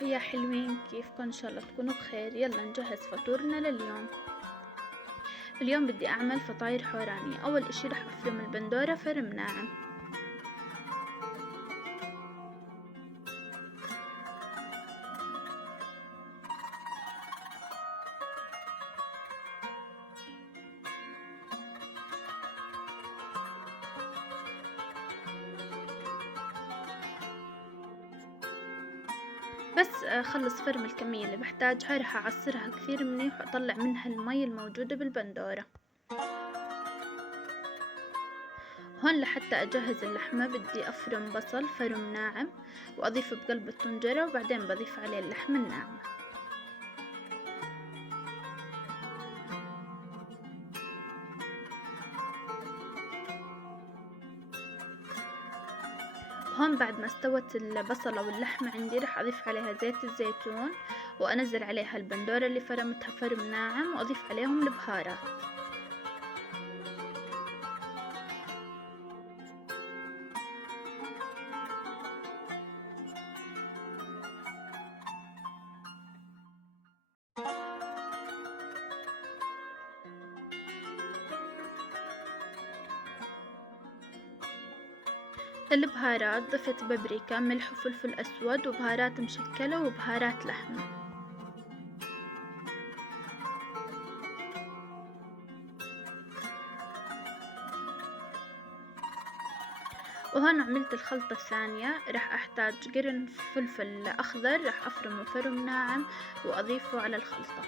يا حلوين، كيفكن؟ ان شاء الله تكونوا بخير. يلا نجهز فطورنا لليوم. اليوم بدي اعمل فطاير حورانية. اول اشي رح افرم البندورة فرم ناعم. بس اخلص فرم الكمية اللي بحتاجها رح اعصرها كثير منيح واطلع منها المي الموجودة بالبندورة. هون لحتى اجهز اللحمة بدي افرم بصل فرم ناعم واضيفه بقلب الطنجرة، وبعدين بضيف عليه اللحم الناعمة. هون بعد ما استوت البصلة واللحمة عندي رح اضيف عليها زيت الزيتون، وانزل عليها البندورة اللي فرمتها فرم ناعم، واضيف عليهم البهارات. للبهارات ضفت بابريكا، ملح وفلفل اسود وبهارات مشكلة وبهارات لحمة. وهون عملت الخلطة الثانية. رح احتاج قرن فلفل اخضر، رح افرمه فرم ناعم واضيفه على الخلطة.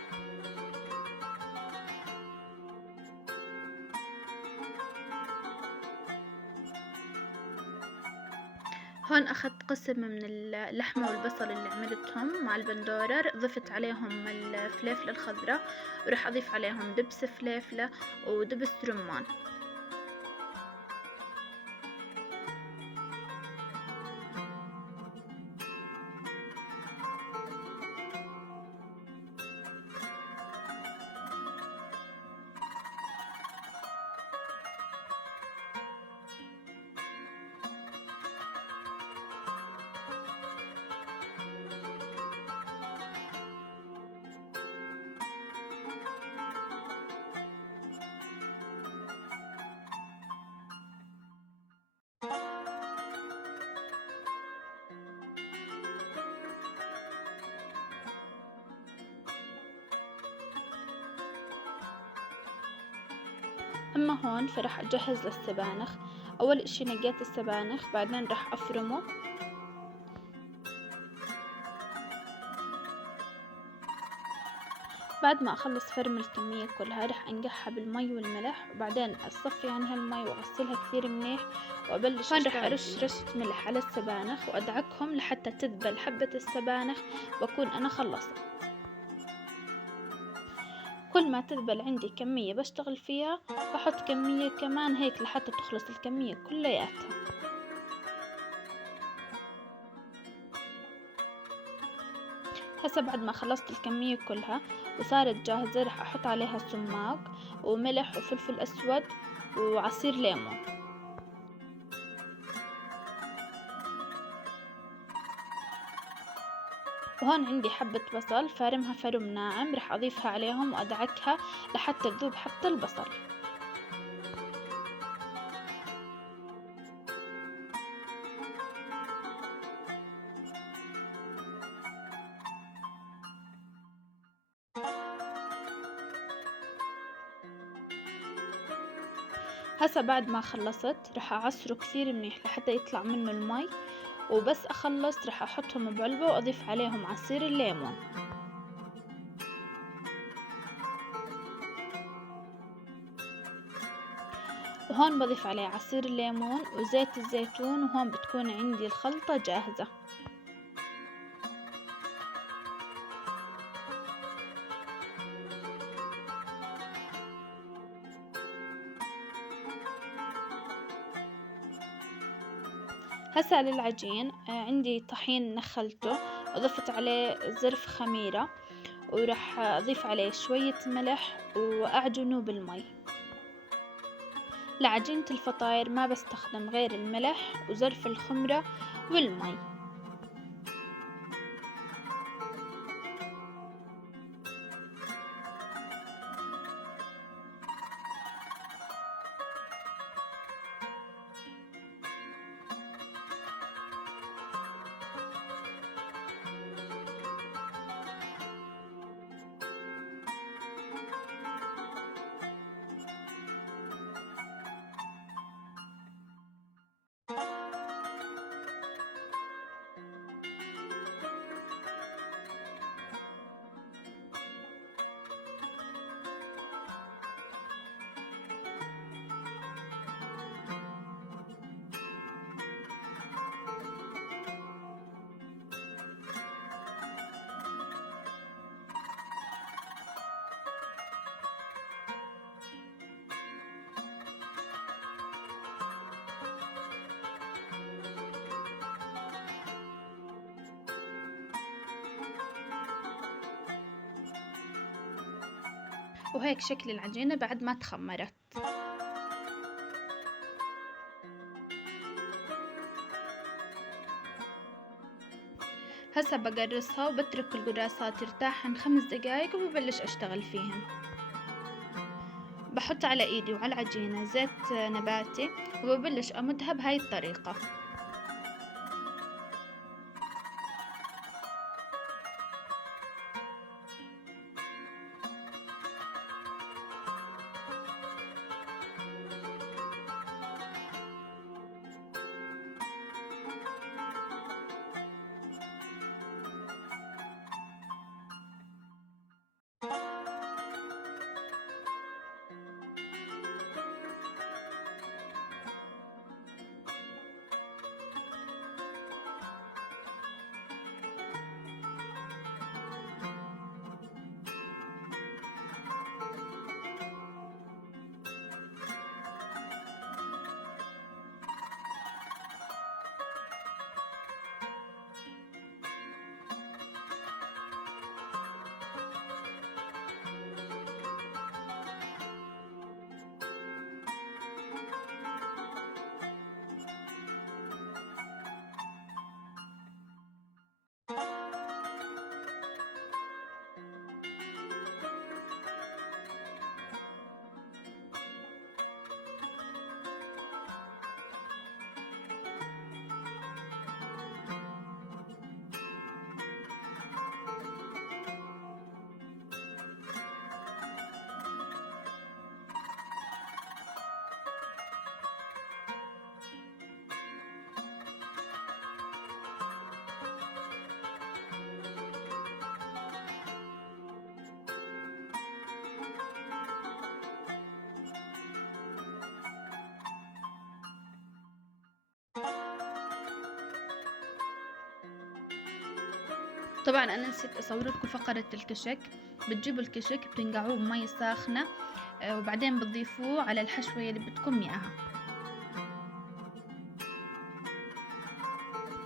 هون اخذت قسم من اللحمة والبصل اللي عملتهم مع البندورة، ضفت عليهم الفليفلة الخضراء، ورح اضيف عليهم دبس فليفلة ودبس رمان. اما هون فرح اجهز للسبانخ. اول اشي نقيت السبانخ، بعدين رح افرمه. بعد ما اخلص فرم الكمية كلها رح انقعها بالمي والملح، وبعدين اصفي عنها المي واغسلها كثير منيح، وابلش هون رح ارش رشة ملح على السبانخ وادعكهم لحتى تذبل حبة السبانخ. بكون انا خلصت. كل ما تذبل عندي كمية بشتغل فيها بحط كمية كمان هيك لحتى تخلص الكمية كلياتها. هسا بعد ما خلصت الكمية كلها وصارت جاهزة رح احط عليها سماق وملح وفلفل اسود وعصير ليمون. وهون عندي حبة بصل فارمها فرم ناعم، رح اضيفها عليهم وادعكها لحتى تذوب حتى البصل. هسا بعد ما خلصت رح اعصره كثير منيح لحتى يطلع منه المي، وبس اخلص رح احطهم بعلبة واضيف عليهم عصير الليمون. وهون بضيف عليه عصير الليمون وزيت الزيتون، وهون بتكون عندي الخلطة جاهزة. هسا للعجين عندي طحين نخلته وضفت عليه زرف خميرة، وراح اضيف عليه شوية ملح واعجنه بالمي. لعجينة الفطاير ما بستخدم غير الملح وزرف الخمرة والمي. وهيك شكل العجينة بعد ما تخمرت. هسا بقرصها وبترك القراصات يرتاحن 5 دقايق وببلش اشتغل فيهن. بحط على ايدي وعلى العجينة زيت نباتي وببلش امدها بهاي الطريقة. طبعا انا نسيت اصور لكم فقرة الكشك. بتجيبوا الكشك بتنقعوه بمي ساخنة وبعدين بتضيفوه على الحشوة اللي بدكم اياها.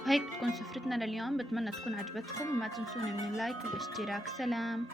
وهيك بتكون سفرتنا لليوم. بتمنى تكون عجبتكم وما تنسوني من اللايك والاشتراك. سلام.